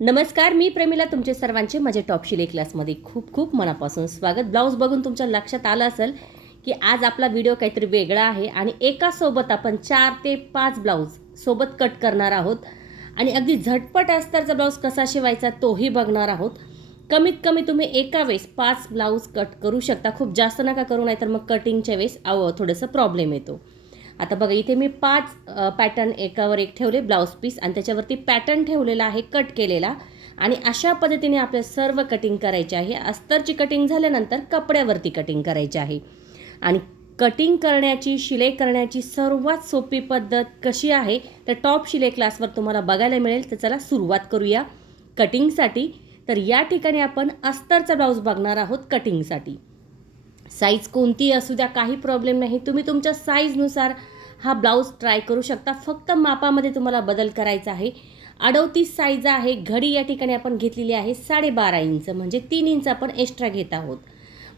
नमस्कार मी प्रेमिला तुमचे सर्वांचे माझ्या टॉप शिले क्लासमध्ये खूप खूप मनापासून स्वागत. ब्लाऊज बघून तुमच्या लक्षात आलं असेल की आज आपला व्हिडिओ काहीतरी वेगळा आहे आणि एकासोबत आपण चार ते पाच ब्लाऊज सोबत कट करणार आहोत. आणि अगदी झटपट अस्तरचा ब्लाऊज कसा शिवायचा तोही बघणार आहोत. कमीत कमी तुम्ही एका वेळेस पाच ब्लाऊज कट करू शकता. खूप जास्त नका करू नाही तर मग कटिंगच्या वेळेस अव थोडंसं प्रॉब्लेम येतो. आता बघा इथे मी पाच पॅटर्न एकावर एक ठेवले ब्लाऊज पीस आणि त्याच्यावरती पॅटर्न ठेवलेला आहे कट केलेला. आणि अशा पद्धतीने आपल्या सर्व कटिंग करायचे आहे. अस्तरची कटिंग झाल्यानंतर कपड्यावरती कटिंग करायची आहे. आणि कटिंग करण्याची शिलाई करण्याची सर्वात सोपी पद्धत कशी आहे तर टॉप शिलाई क्लासवर तुम्हाला बघायला मिळेल. तर चला सुरुवात करूया कटिंगसाठी तर या ठिकाणी आपण अस्तरचा ब्लाऊज बघणार आहोत कटिंगसाठी साईज कोणतीही असू द्या काही प्रॉब्लेम नाही. तुम्ही तुमच्या साईजनुसार हा ब्लाऊज ट्राय करू शकता. फक्त मापामध्ये तुम्हाला बदल करायचा आहे. अडवतीस साईज आहे. घडी या ठिकाणी आपण घेतलेली आहे साडेबारा इंच म्हणजे तीन इंच आपण एक्स्ट्रा घेत आहोत.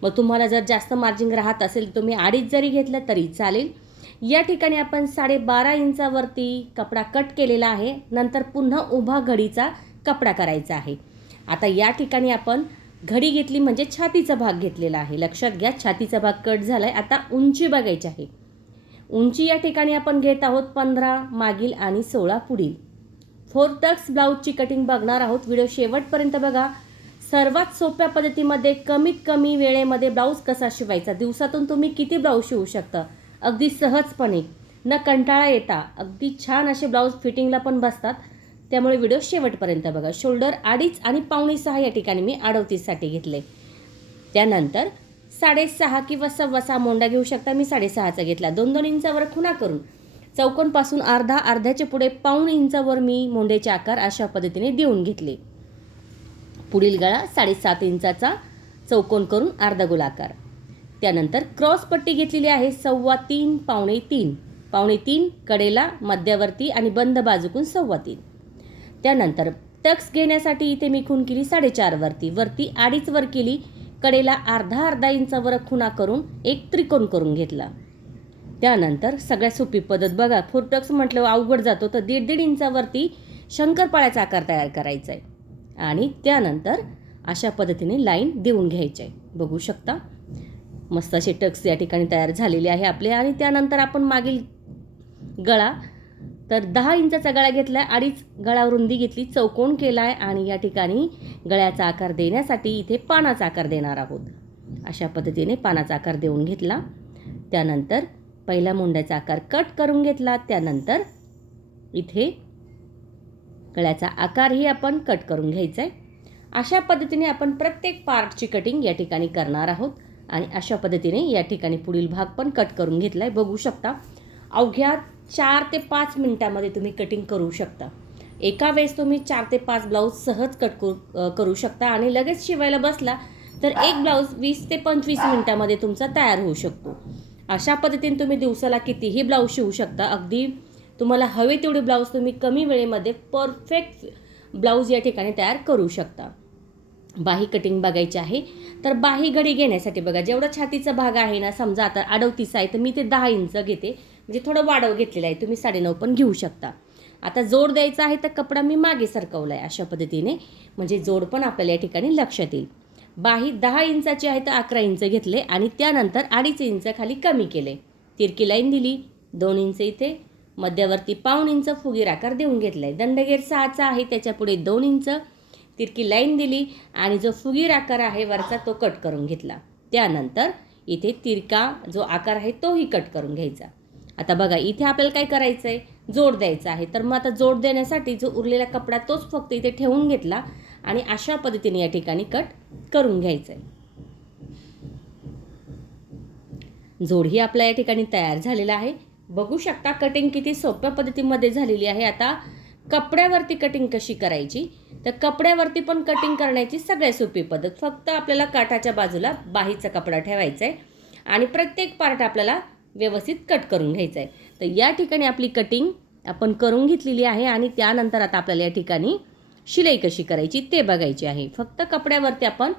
मग तुम्हाला जर जास्त मार्जिन राहत असेल तुम्ही अडीच जरी घेतलं तरी चालेल. या ठिकाणी आपण साडेबारा इंचावरती कपडा कट केलेला आहे. नंतर पुन्हा उभा घडीचा कपडा करायचा आहे. आता या ठिकाणी आपण घडी घेतली म्हणजे छातीचा भाग घेतलेला आहे. लक्षात घ्या छातीचा भाग कट झाला आहे आता उंची बघायची आहे. उंची या ठिकाणी आपण घेत आहोत पंधरा मागील आणि सोळा पुढील. फोर टक्स ब्लाऊजची कटिंग बघणार आहोत. व्हिडिओ शेवटपर्यंत बघा. सर्वात सोप्या पद्धतीमध्ये कमीत कमी वेळेमध्ये ब्लाऊज कसा शिवायचा? दिवसातून तुम्ही किती ब्लाऊज शिवू शकता? अगदी सहजपणे. न कंटाळा येता. अगदी छान असे ब्लाऊज फिटिंगला पण बसतात. त्यामुळे व्हिडिओ शेवटपर्यंत बघा. शोल्डर अडीच आणि पावणे सहा या ठिकाणी मी अडवतीससाठी घेतले. त्यानंतर साडेसहा किंवा सव्वा सहा मोंडा घेऊ शकता. मी साडेसहाचा घेतला. दोन दोन इंचावर खुणा करून चौकोनपासून अर्धा अर्ध्याच्या पुढे पाऊण इंचावर मी मोंड्याचे आकार अशा पद्धतीने देऊन घेतले. पुढील गळा साडेसात इंचाचा चौकोन करून अर्धा गोलाकार त्यानंतर क्रॉस पट्टी घेतलेली आहे. सव्वा तीन पावणे तीन. पावणे तीन कडेला मध्यावरती आणि बंद बाजूकून सव्वा तीन. त्यानंतर टक्स घेण्यासाठी इथे मी खून केली साडेचारवरती वरती. अडीच वर केली. कडेला अर्धा अर्धा इंचावर खुणा करून एक त्रिकोण करून घेतला. त्यानंतर सगळ्यात सोपी पद्धत बघा. फोर टक्स म्हटलं अवघड जातो तर दीड दीड इंचावरती शंकरपाळ्याचा आकार तयार करायचा आहे आणि त्यानंतर अशा पद्धतीने लाईन देऊन घ्यायची आहे बघू शकता. मस्त असे टक्स या ठिकाणी तयार झालेले आहे आपले. आणि त्यानंतर आपण मागील गळा तर दहा इंचाचा गळा घेतला आहे अडीच गळा रुंदी घेतली चौकोन केला आहे आणि या ठिकाणी गळ्याचा आकार देण्यासाठी इथे पानाचा आकार देणार आहोत. अशा पद्धतीने पानाचा आकार देऊन घेतला. त्यानंतर पहिल्या मुंड्याचा आकार कट करून घेतला. त्यानंतर इथे गळ्याचा आकारही आपण कट करून घ्यायचा आहे अशा पद्धतीने आपण प्रत्येक पार्टची कटिंग या ठिकाणी करणार आहोत आणि अशा पद्धतीने या ठिकाणी पुढील भाग पण कट करून घेतला आहे बघू शकता अवघ्या चार ते पाच मिनटामध्ये तुम्ही कटिंग करू शकता. एका वेळेस तुम्ही चार ते पाच ब्लाऊज सहज कट करू करू शकता आणि लगेच शिवायला बसला तर एक ब्लाऊज वीस ते पंचवीस मिनटामध्ये तुमचा तयार होऊ शकतो. अशा पद्धतीने तुम्ही दिवसाला कितीही ब्लाऊज शिवू शकता. अगदी तुम्हाला हवे तेवढे ब्लाऊज तुम्ही कमी वेळेमध्ये परफेक्ट ब्लाऊज या ठिकाणी तयार करू शकता. बाही कटिंग बघायची आहे. तर बाही घडी घेण्यासाठी बघा जेवढा छातीचा भाग आहे ना समजा आता अडवतीस आहे तर मी ते दहा इंच घेते. म्हणजे थोडं वाढव घेतलेलं आहे. तुम्ही साडेनऊ पण घेऊ शकता. आता जोड द्यायचा आहे तर कपडा मी मागे सरकवला आहे अशा पद्धतीने. म्हणजे जोड पण आपल्याला या ठिकाणी लक्षात येईल. बाही दहा इंचाची आहे तर अकरा इंच घेतले आणि त्यानंतर अडीच इंच खाली कमी केले. तिरकी लाईन दिली. दोन इंच इथे. मध्यवर्ती पाऊण इंच फुगीर आकार देऊन घेतला आहे दंडगेर सहाचा आहे त्याच्यापुढे दोन इंच. तिरकी लाईन दिली आणि जो फुगीर आकार आहे वरचा तो कट करून घेतला. त्यानंतर इथे तिरका जो आकार आहे तोही कट करून घ्यायचा. आता बघा इथे आपल्याला काय करायचं आहे जोड द्यायचा आहे. तर मग आता जोड देण्यासाठी जो उरलेला कपडा तोच फक्त इथे ठेवून घेतला आणि अशा पद्धतीने या ठिकाणी कट करून घ्यायचं आहे जोडही आपल्या या ठिकाणी तयार झालेला आहे. बघू शकता कटिंग किती सोप्या पद्धतीमध्ये झालेली आहे. आता कपड्यावरती कटिंग कशी करायची? तर कपड्यावरती पण कटिंग करण्याची सगळ्यात सोपी पद्धत. फक्त आपल्याला काठाच्या बाजूला बाहीचा कपडा ठेवायचा आहे आणि प्रत्येक पार्ट आपल्याला व्यवस्थित कट करून घ्यायचं आहे तर या ठिकाणी आपली कटिंग आपण करून घेतलेली आहे आणि त्यानंतर आता आपल्याला या ठिकाणी शिलाई कशी करायची ते बघायची आहे. फक्त कपड्यावरती आपण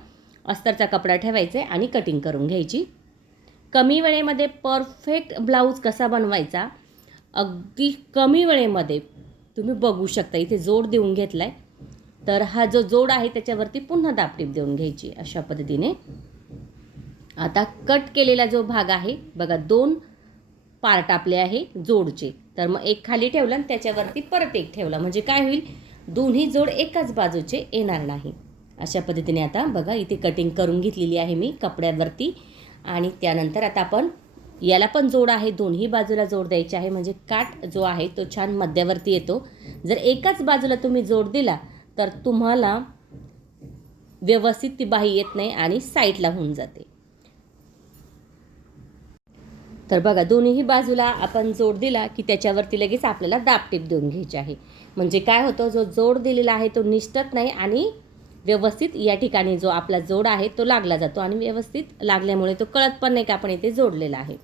अस्तरचा कपडा ठेवायचा आहे आणि कटिंग करून घ्यायची. कमी वेळेमध्ये परफेक्ट ब्लाऊज कसा बनवायचा? अगदी कमी वेळेमध्ये तुम्ही बघू शकता इथे जोड देऊन घेतला आहे तर हा जो जोड आहे त्याच्यावरती पुन्हा दापटीप देऊन घ्यायची अशा पद्धतीने. आता कट केलेला जो भाग आहे बघा दोन पार्ट आपले आहे जोडचे. तर मग एक खाली ठेवला आणि त्याच्यावरती परत एक ठेवला. म्हणजे काय होईल? दोन्ही जोड एकाच बाजूचे येणार नाही. अशा पद्धतीने आता बघा इथे कटिंग करून घेतलेली आहे मी कपड्यावरती. आणि त्यानंतर आता आपण याला पण जोड आहे. दोन्ही बाजूला जोड द्यायचे आहे. म्हणजे काठ जो आहे तो छान मध्यावरती येतो. जर एकाच बाजूला तुम्ही जोड दिला तर तुम्हाला व्यवस्थित ती बाही येत नाही आणि साईडला होऊन जाते. तर बघा दोन्हीही बाजूला आपण जोड दिला की त्याच्यावरती लगेच आपल्याला दाबटीप देऊन घ्यायची आहे. म्हणजे काय होतं जो जोड दिलेला आहे तो निष्ठत नाही आणि व्यवस्थित या ठिकाणी जो आपला जोड आहे तो लागला जातो आणि व्यवस्थित लागल्यामुळे तो कळत पण नाही का आपण इथे जोडलेला आहे.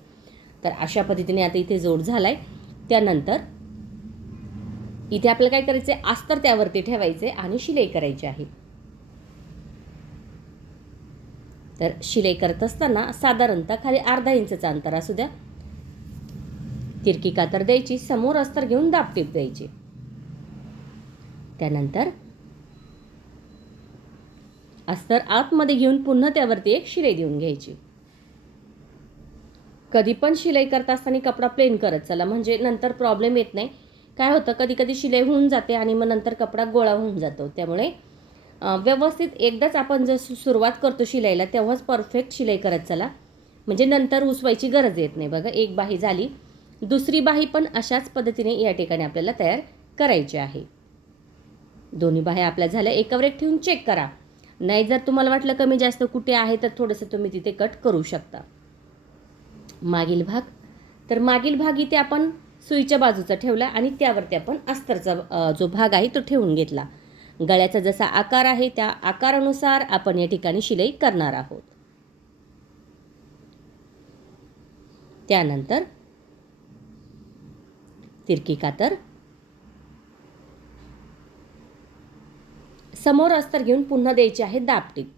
तर अशा पद्धतीने आता इथे जोड झाला आहे त्यानंतर इथे आपल्याला काय करायचं आहे अस्तर त्यावरती ठेवायचे आणि शिलाई करायची आहे. तर शिलाई करत असताना साधारणतः खाली अर्धा इंचचा अंतर असू द्या. तिरकी कातर द्यायची समोर अस्तर घेऊन दाबटीप द्यायची. त्यानंतर अस्तर आतमध्ये घेऊन पुन्हा त्यावरती एक शिलाई देऊन घ्यायची. कधी पण शिलाई करत असताना कपडा प्लेन करत चला म्हणजे नंतर प्रॉब्लेम येत नाही. काय होतं कधी कधी शिलाई होऊन जाते आणि मग नंतर कपडा गोळा होऊन जातो. त्यामुळे व्यवस्थित एकदाच आपण जर सु- सुरुवात करतो शिलाईला तेव्हाच परफेक्ट शिलाई करत चला. म्हणजे नंतर उसवायची गरज येत नाही. बघा एक बाही झाली. दुसरी बाही पण अशाच पद्धतीने या ठिकाणी आपल्याला तयार करायची आहे. दोन्ही बाह्या आपल्या झाल्या. एकावर एक ठेवून चेक करा. नाही जर तुम्हाला वाटलं कमी जास्त कुठे आहे तर थोडंसं तुम्ही तिथे कट करू शकता. मागील भाग. तर मागील भाग इथे आपण सुईच्या बाजूचा ठेवला आणि त्यावरती आपण अस्तरचा जो भाग आहे तो ठेवून घेतला. गळ्याचा जसा आकार आहे त्या आकारानुसार आपण या ठिकाणी शिलाई करणार आहोत. त्यानंतर तिरकी कातर समोर अस्तर घेऊन पुन्हा द्यायचे आहे दापटीप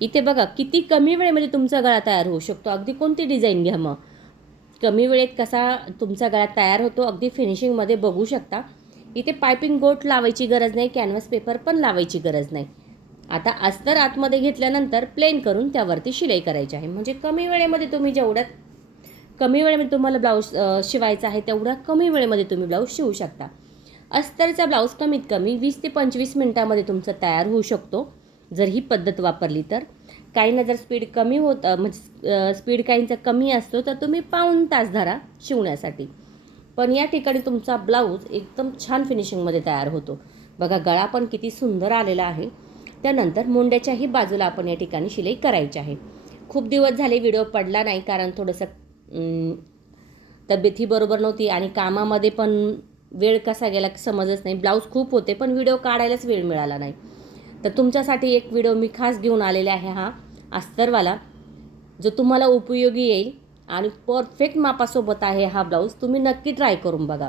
इथे बघा किती कमी वेळेमध्ये तुमचा गळा तयार होऊ शकतो. अगदी कोणती डिझाईन घ्या मग. कमी वेळेत कसा तुमचा गळा तयार होतो अगदी फिनिशिंगमध्ये बघू शकता. इथे पायपिंग गोट लावायची गरज नाही कॅनव्हास पेपर पण लावायची गरज नाही. आता अस्तर आतमध्ये घेतल्यानंतर प्लेन करून त्यावरती शिलाई करायची आहे. म्हणजे कमी वेळेमध्ये तुम्ही जेवढ्यात कमी वेळेमध्ये तुम्हाला ब्लाऊज शिवायचा आहे तेवढा कमी वेळेमध्ये तुम्ही ब्लाऊज शिवू शकता. अस्तरचा ब्लाऊज कमीत कमी वीस ते पंचवीस मिनटामध्ये तुमचा तयार होऊ शकतो. जर ही पद्धत वापरली तर. काहींना जर स्पीड कमी होत म्हणजे स्पीड काहींचा कमी असतो तर तुम्ही पाऊण तास धरा शिवण्यासाठी. पण या ठिकाणी तुमचा ब्लाऊज एकदम छान फिनिशिंगमध्ये तयार होतो. बघा गळा पण किती सुंदर आलेला आहे. त्यानंतर मुंड्याच्याही बाजूला आपण या ठिकाणी शिलाई करायची आहे. खूप दिवस झाले व्हिडिओ पडला नाही कारण थोडंसं तब्येतही बरोबर नव्हती आणि कामामध्ये पण वेळ कसा गेला समजच नाही. ब्लाऊज खूप होते पण व्हिडिओ काढायलाच वेळ मिळाला नाही. तर तुमच्यासाठी एक व्हिडिओ मी खास घेऊन आलेला आहे हा अस्तरवाला जो तुम्हाला उपयोगी येईल. आणि परफेक्ट मापासोबत आहे हा ब्लाऊज तुम्ही नक्की ट्राय करून बघा.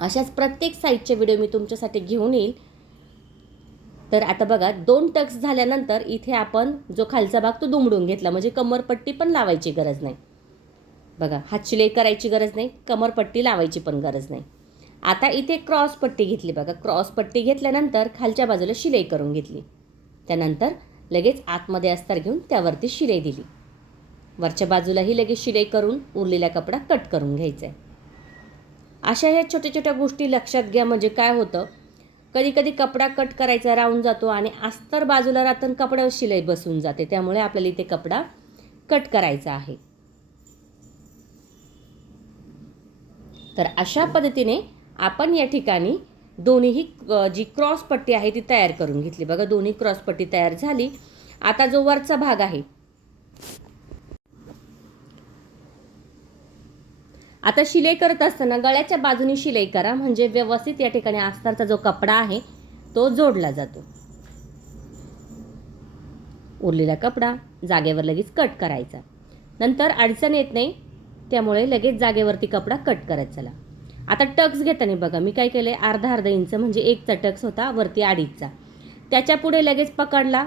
अशाच प्रत्येक साईजचे व्हिडिओ मी तुमच्यासाठी घेऊन येईल. तर आता बघा दोन टक्स झाल्यानंतर इथे आपण जो खालचा भाग तो दुमडून घेतला. म्हणजे कमरपट्टी पण लावायची गरज नाही. बघा हात शिलाई करायची गरज नाही कमरपट्टी लावायची पण गरज नाही. आता इथे क्रॉस पट्टी घेतली बघा. क्रॉस पट्टी घेतल्यानंतर खालच्या बाजूला शिलाई करून घेतली. त्यानंतर लगेच आतमध्ये अस्तर घेऊन त्यावरती शिलाई दिली. वरच्या बाजूलाही लगेच शिलाई करून उरलेला कपडा कट करून घ्यायचा. आहे अशा ह्या छोट्या छोट्या गोष्टी लक्षात घ्या म्हणजे काय होतं? कधी कधी कपडा कट करायचा राहून जातो आणि अस्तर बाजूला राहतं कपड्यावर शिलाई बसून जाते. त्यामुळे आपल्याला इथे कपडा कट करायचा आहे. तर अशा पद्धतीने आपण या ठिकाणी दोन्हीही जी क्रॉस पट्टी आहे ती तयार करून घेतली. बघा दोन्ही क्रॉस पट्टी तयार झाली. आता जो वरचा भाग आहे आता शिलाई करत असताना गळ्याच्या बाजूने शिलाई करा म्हणजे व्यवस्थित या ठिकाणी आस्तारचा जो कपडा आहे तो जोडला जातो. उरलेला कपडा जागेवर लगेच कट करायचा. नंतर अडचण येत नाही त्यामुळे लगेच जागेवरती कपडा कट करत चला. आता टक्स घेताना बघा मी काय केलं आहे अर्धा अर्धा इंच म्हणजे एकचा टक्स होता वरती अडीचचा. त्याच्या पुढे लगेच पकडला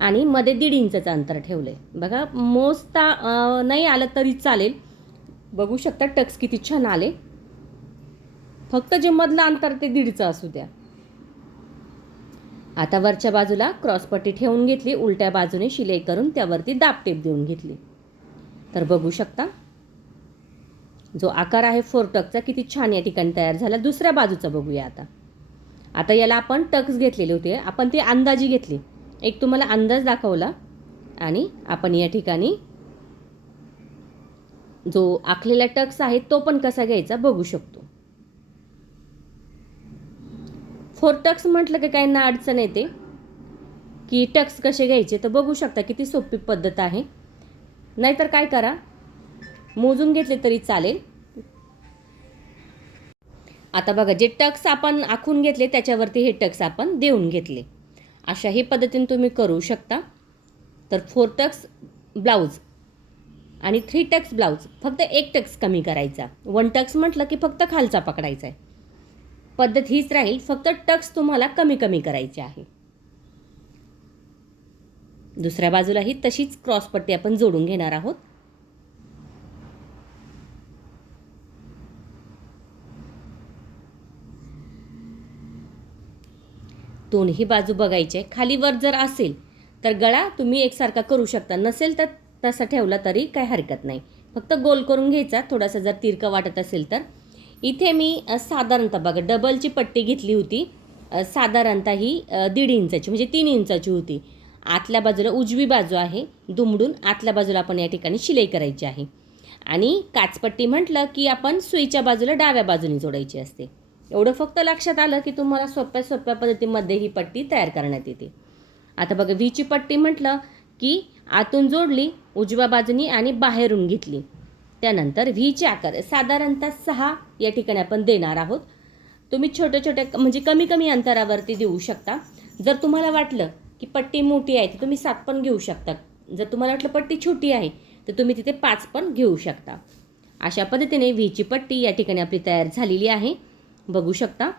आणि मध्ये दीड इंचचं अंतर ठेवलं आहे बघा मोजता नाही आलं तरी चालेल बघू शकता टक्स किती छान आले. फक्त जे मधलं अंतर ते दीडचं असू द्या. आता वरच्या बाजूला क्रॉसपट्टी ठेवून घेतली उलट्या बाजूने शिलाई करून त्यावरती दाबटेप देऊन घेतली. तर बघू शकता जो आकार आहे फोर टकचा किती छान या ठिकाणी तयार झाला. दुसऱ्या बाजूचा बघूया आता. आता याला आपण टक्स घेतलेले होते. आपण ते अंदाजी घेतली. एक तुम्हाला अंदाज दाखवला आणि आपण या ठिकाणी जो आखलेला टक्स आहे तो पण कसा घ्यायचा बघू शकतो. फोर टक्स म्हटलं की काही ना अडचण येते की टक्स कसे घ्यायचे तर बघू शकता किती सोपी पद्धत आहे. नाहीतर काय करा मोजून घेतले तरी चालेल. आता बघा जे टक्स आपण आखून घेतले त्याच्यावरती हे टक्स आपण देऊन घेतले. अशाही पद्धतीने तुम्ही करू शकता. तर फोर टक्स ब्लाऊज आणि थ्री टक्स ब्लाऊज फक्त एक टक्स कमी करायचा. वन टक्स म्हटलं की फक्त खालचा पकडायचा आहे. पद्धत हीच राहील फक्त टक्स तुम्हाला कमी कमी करायचे आहे. दुसऱ्या बाजूलाही तशीच क्रॉसपट्टी आपण जोडून घेणार आहोत. दोन्ही बाजू बघायचे. खाली वर जर असेल तर गळा तुम्ही एकसारखा करू शकता. नसेल तर तसा ठेवला तरी काही हरकत नाही. फक्त गोल करून घ्यायचा थोडासा जर तिरका वाटत असेल तर. इथे मी साधारणतः बघा डबलची पट्टी घेतली होती. साधारणतः ही दीड इंचाची म्हणजे तीन इंचाची होती. आतल्या बाजूला उजवी बाजू आहे दुमडून आतल्या बाजूला आपण या ठिकाणी शिलाई करायची आहे. आणि काचपट्टी म्हटलं की आपण सुईच्या बाजूला डाव्या बाजूने जोडायची असते. एवढं फक्त लक्षात आलं की तुम्हाला सोप्या सोप्या पद्धतीमध्ये ही पट्टी तयार करण्यात येते. आता बघा व्हीची पट्टी म्हटलं की आतून जोडली उजव्या बाजूनी आणि बाहेरून घेतली. त्यानंतर व्हीचे आकार साधारणतः सहा या ठिकाणी आपण देणार आहोत. तुम्ही छोट्या छोट्या म्हणजे कमी कमी अंतरावरती देऊ शकता. जर तुम्हाला वाटलं की पट्टी मोठी आहे तर तुम्ही सात पण घेऊ शकता. जर तुम्हाला वाटलं पट्टी छोटी आहे तर तुम्ही तिथे पाच पण घेऊ शकता. अशा पद्धतीने व्हीची पट्टी या ठिकाणी आपली तयार झालेली आहे. बघू शकता.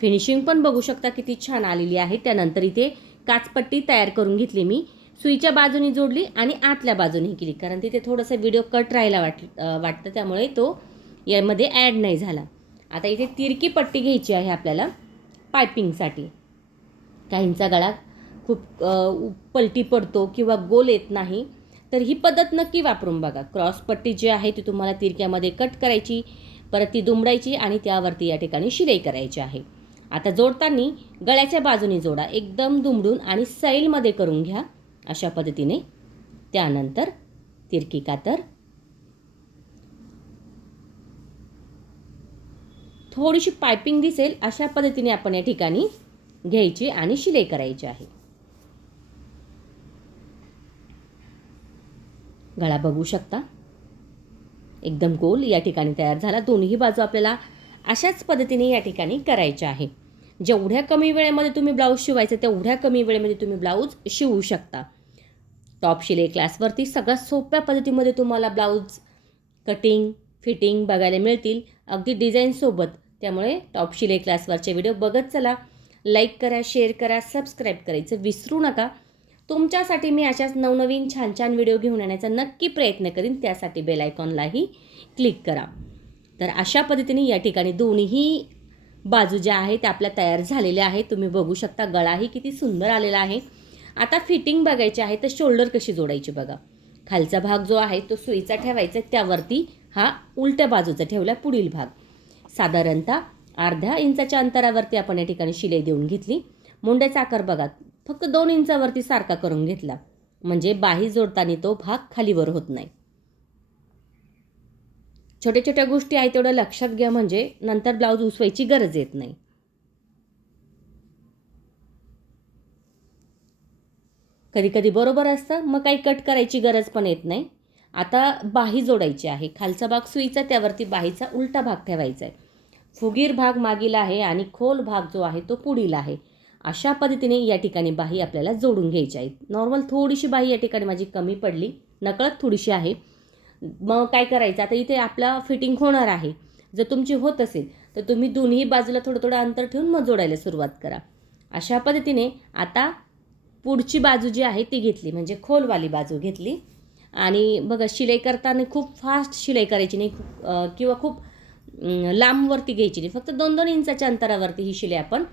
फिनिशिंग पण बघू शकता किती छान आलेली आहे. त्यानंतर इथे काचपट्टी तयार करून घेतली मी. सुईच्या बाजूने जोडली आणि आतल्या बाजूने केली. कारण तिथे थोडंसं व्हिडिओ कट राहायला वाट वाटतं. त्यामुळे तो यामध्ये ॲड नाही झाला. आता इथे तिरकी पट्टी घ्यायची आहे आपल्याला पायपिंगसाठी काहींचा गळा खूप पलटी पडतो किंवा गोल येत नाही तर ही पद्धत नक्की वापरून बघा. क्रॉस पट्टी जी आहे ती तुम्हाला तिरक्यामध्ये कट करायची परत ती दुमडायची आणि त्यावरती या ठिकाणी शिलाई करायची आहे. आता जोडताना गळ्याच्या बाजूने जोडा. एकदम दुमडून आणि सैलमध्ये करून घ्या. अशा पद्धतीने त्यानंतर तिरकी कातर. थोडीशी पायपिंग दिसेल अशा पद्धतीने आपण या ठिकाणी घ्यायची आणि शिलाई करायची आहे. गळा बघू शकता. एकदम गोल या ठिकाणी तयार झाला. दोन्ही बाजू आपल्याला अशाच पद्धतीने या ठिकाणी करायच्या आहे. जेवढ्या कमी वेळेमध्ये तुम्ही ब्लाऊज शिवायचं तेवढ्या कमी वेळेमध्ये तुम्ही ब्लाऊज शिवू शकता. टॉप शिलाई क्लासवरती सगळ्यात सोप्या पद्धतीमध्ये तुम्हाला ब्लाऊज कटिंग फिटिंग बघायला मिळतील. अगदी डिझाईनसोबत त्यामुळे टॉप शिलाई क्लासवरचे व्हिडिओ बघत चला. लाईक करा शेअर करा सबस्क्राईब करायचं विसरू नका. तुमच्यासाठी मी अशाच नवनवीन छान छान व्हिडिओ घेऊन येण्याचा नक्की प्रयत्न करीन. त्यासाठी बेल आयकॉनलाही क्लिक करा. तर अशा पद्धतीने या ठिकाणी दोन्ही बाजू ज्या आहेत त्या आपल्या तयार झालेल्या आहेत. तुम्ही बघू शकता गळाही किती सुंदर आलेला आहे. आता फिटिंग बघायची आहे तर शोल्डर कशी जोडायची बघा. खालचा भाग जो आहे तो सुईचा ठेवायचा त्यावरती हा उलट्या बाजूचा ठेवला पुढील भाग. साधारणतः अर्ध्या इंचाच्या अंतरावरती आपण या ठिकाणी शिलाई देऊन घेतली. मुंड्याचा आकार बघा फक्त दोन इंचावरती सारखा करून घेतला. म्हणजे बाही जोडताना तो भाग खालीवर होत नाही. छोट्या छोट्या गोष्टी आहेत तेवढं लक्षात घ्या म्हणजे नंतर ब्लाऊज उसवायची गरज येत नाही. कधी कधी बरोबर असतं मग काही कट करायची गरज पण येत नाही. आता बाही जोडायची आहे. खालचा भाग सुईचा त्यावरती बाहीचा उलटा भाग ठेवायचा आहे फुगीर भाग मागील आहे आणि खोल भाग जो आहे तो पुढील आहे. अशा पद्धतीने या ठिकाणी बाही आपल्याला जोडून घ्यायची आहे नॉर्मल थोडीशी बाही या ठिकाणी माझी कमी पडली. नकळत थोडीशी आहे. मग काय करायचं? आता इथे आपला फिटिंग होणार आहे. जर तुमची होत असेल तर तुम्ही दोन्ही बाजूला थोडं थोडं अंतर ठेवून मग जोडायला सुरुवात करा. अशा पद्धतीने आता पुढची बाजू जी आहे ती घेतली म्हणजे खोलवाली बाजू घेतली. आणि बघा शिलाई करताना खूप फास्ट शिलाई करायची नाही किंवा खूप लांबवरती घ्यायची नाही. फक्त दोन दोन इंचाच्या अंतरावरती ही शिलाई आपण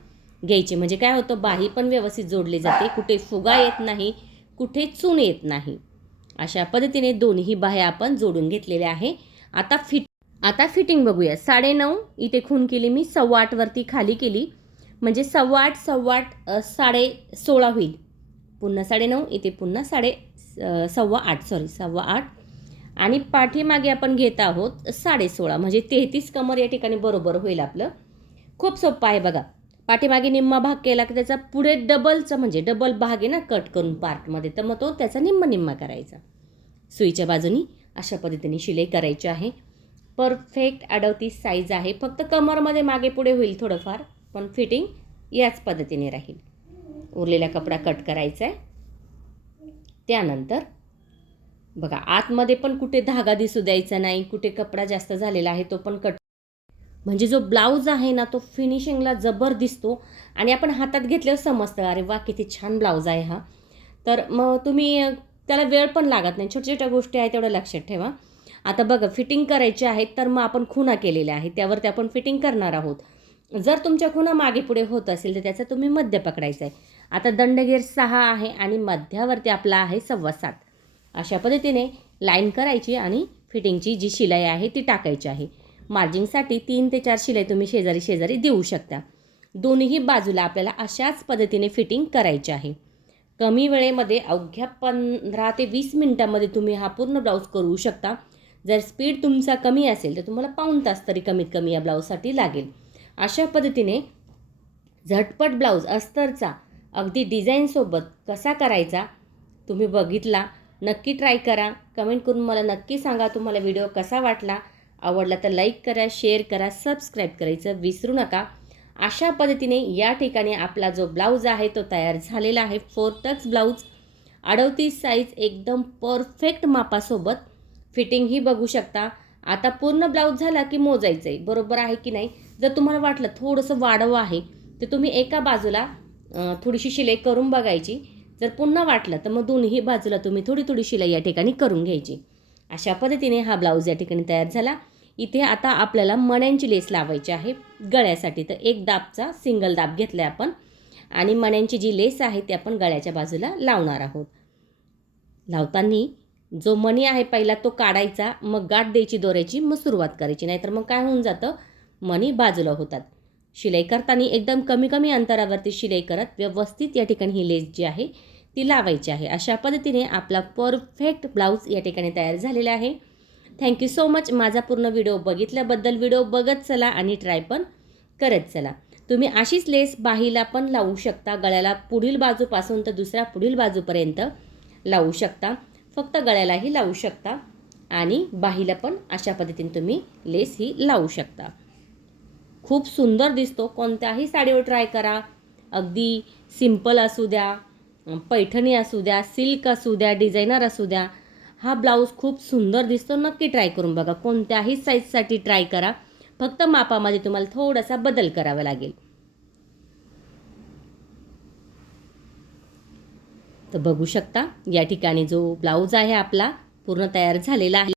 घ्यायची. म्हणजे काय होतं बाही पण व्यवस्थित जोडली जाते. कुठे फुगा येत नाही कुठे चून येत नाही. अशा पद्धतीने दोन्ही बाह्या आपण जोडून घेतलेल्या आहे. आता फिट आता फिटिंग बघूया. साडेनऊ इथे खून केली मी सव्वा आठवरती खाली केली. म्हणजे सव्वा आठ सव्वा आठ साडे सोळा होईल. पुन्हा साडेनऊ इथे पुन्हा साडे सव्वा आठ सॉरी सव्वा आठ. आणि पाठीमागे आपण घेत आहोत साडे सोळा म्हणजे तेहतीस कमर या ठिकाणी बरोबर होईल आपलं. खूप सोपं आहे बघा. पाठीमागे निम्मा भाग केला की त्याचा पुढे डबलचा म्हणजे डबल भाग आहे ना कट करून पार्टमध्ये तर मग तो त्याचा निम्मा निम्मा करायचा. सुईच्या बाजूनी अशा पद्धतीने शिलाई करायची आहे. परफेक्ट अडवतीस साईज आहे. फक्त कमरमध्ये मागे पुढे होईल थोडंफार पण फिटिंग याच पद्धतीने राहील. उरलेला कपडा कट करायचा आहे. त्यानंतर बघा आतमध्ये पण कुठे धागा दिसू द्यायचा नाही कुठे कपडा जास्त झालेला आहे तो पण कट म्हणजे जो ब्लाऊज आहे ना तो फिनिशिंगला जबर दिसतो आणि आपण हातात घेतल्यावर समजतं अरे वा किती छान ब्लाऊज आहे हा. तर मग तुम्ही त्याला वेळ पण लागत नाही. छोट्या छोट्या गोष्टी आहेत तेवढ्या लक्षात ठेवा. आता बघा फिटिंग करायची आहेत तर मग आपण खुणा केलेल्या आहेत. त्यावरती आपण फिटिंग करणार आहोत. जर तुमच्या खुणा मागे पुढे होत असेल तर त्याचा तुम्ही मध्य पकडायचा आहे. आता दंडगेर सहा आहे आणि मध्यावरती आपला आहे सव्वा सात अशा पद्धतीने लाईन करायची आणि फिटिंगची जी शिलाई आहे ती टाकायची आहे. मार्जिंगसाठी तीन ते चार शिलाई तुम्ही शेजारी शेजारी देऊ शकता. दोन्ही बाजूला आपल्याला अशाच पद्धतीने फिटिंग करायची आहे. कमी वेळेमध्ये अवघ्या पंधरा ते वीस मिनटामध्ये तुम्ही हा पूर्ण ब्लाऊज करू शकता. जर स्पीड तुमचा कमी असेल तर तुम्हाला पाऊण तास तरी कमीत कमी या ब्लाऊजसाठी लागेल. अशा पद्धतीने झटपट ब्लाऊज अस्तरचा अगदी डिझाईनसोबत कसा करायचा तुम्ही बघितला नक्की ट्राय करा. कमेंट करून मला नक्की सांगा तुम्हाला व्हिडिओ कसा वाटला. आवडला तर लाईक करा शेअर करा सबस्क्राईब करायचं विसरू नका. अशा पद्धतीने या ठिकाणी आपला जो ब्लाऊज आहे तो तयार झालेला आहे. फोर टक्स ब्लाऊज अडवतीस साईज एकदम परफेक्ट मापासोबत फिटिंगही बघू शकता. आता पूर्ण ब्लाऊज झाला की मोजायचं आहे बरोबर आहे की नाही? जर तुम्हाला वाटलं थोडंसं वाढवं आहे तर तुम्ही एका बाजूला थोडीशी शिलाई करून बघायची. जर पुन्हा वाटलं तर मग दोन्ही बाजूला तुम्ही थोडी थोडी शिलाई या ठिकाणी करून घ्यायची. अशा पद्धतीने हा ब्लाऊज या ठिकाणी तयार झाला. इथे आता आपल्याला मण्यांची लेस लावायची आहे. गळ्यासाठी तर एक दाबचा सिंगल दाब घेतला आहे आपण. आणि मण्यांची जी लेस आहे ती आपण गळ्याच्या बाजूला लावणार आहोत. लावताना जो मणी आहे पहिला तो काढायचा मग गाठ द्यायची दोऱ्याची मग सुरुवात करायची. नाहीतर मग काय होऊन जातं? मणी बाजूला होतात. शिलाई करताना एकदम कमी कमी अंतरावरती शिलाई करत व्यवस्थित या ठिकाणी ही लेस जी आहे ती लावायची आहे. अशा पद्धतीने आपला परफेक्ट ब्लाऊज या ठिकाणी तयार झालेला आहे. थँक्यू सो मच माझा पूर्ण व्हिडिओ बघितल्याबद्दल व्हिडिओ बघत चला आणि ट्राय पण करत चला. तुम्ही अशीच लेस बाहीला पण लावू शकता. गळ्याला पुढील बाजूपासून तर दुसऱ्या पुढील बाजूपर्यंत लावू शकता. फक्त गळ्यालाही लावू शकता आणि बाहीला पण अशा पद्धतीने तुम्ही लेस ही लावू शकता. खूप सुंदर दिसतो. कोणत्याही साडीवर ट्राय करा. अगदी सिंपल असू द्या पैठणी असू द्या सिल्क असू द्या डिझायनर असू द्या हा ब्लाऊज खूप सुंदर दिसतो. नक्की ट्राय करून बघा. कोणत्याही साईजसाठी ट्राय करा. फक्त मापामध्ये तुम्हाला थोडासा बदल करावा लागेल. तर बघू शकता या ठिकाणी जो ब्लाऊज आहे आपला पूर्ण तयार झालेला आहे.